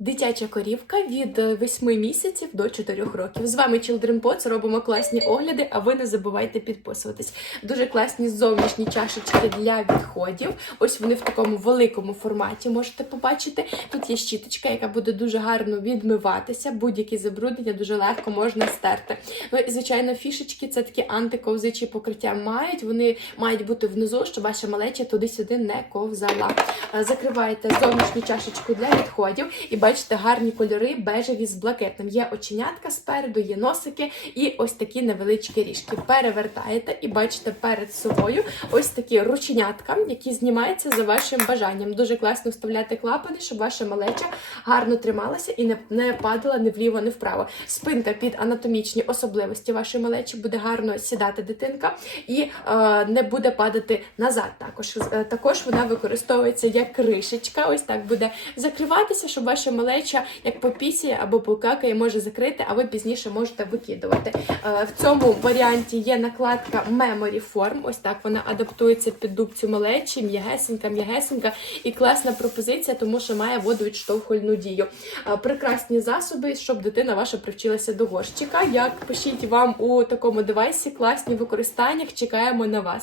Дитяча корівка від 8 місяців до 4 років. З вами Children Pots, робимо класні огляди, а ви не забувайте підписуватись. Дуже класні зовнішні чашечки для відходів. Ось вони в такому великому форматі можете побачити. Тут є щіточка, яка буде дуже гарно відмиватися. Будь-які забруднення дуже легко можна стерти. Ну і звичайно, фішечки це такі антиковзичі покриття мають. Вони мають бути внизу, щоб ваша малеча туди-сюди не ковзала. Е, Закриваєте зовнішню чашечку для відходів і бачите гарні кольори бежеві з блакитним. Є оченятка спереду, є носики і ось такі невеличкі ріжки. Перевертаєте і бачите перед собою ось такі рученятка, які знімаються за вашим бажанням. Дуже класно вставляти клапани, щоб ваша малеча гарно трималася і не, не падала ні вліво, ні вправо. Спинка під анатомічні особливості вашої малечі буде гарно сідати дитинка і е, не буде падати назад. Також Е, також вона використовується як кришечка. Ось так буде закриватися, щоб ваша малеча як попісяє або покакає, може закрити, а ви пізніше можете викидувати. Е, В цьому варіанті є накладка Memory Form. Ось так вона адаптується під дубцю малечі, м'ягесенька, м'ягесенька і класна пропозиція, тому що має водовідштовхувальну дію. Е, Прекрасні засоби, щоб дитина ваша привчилася до горщика. Як пишіть вам у такому девайсі, класні використаннях. Чекаємо на вас.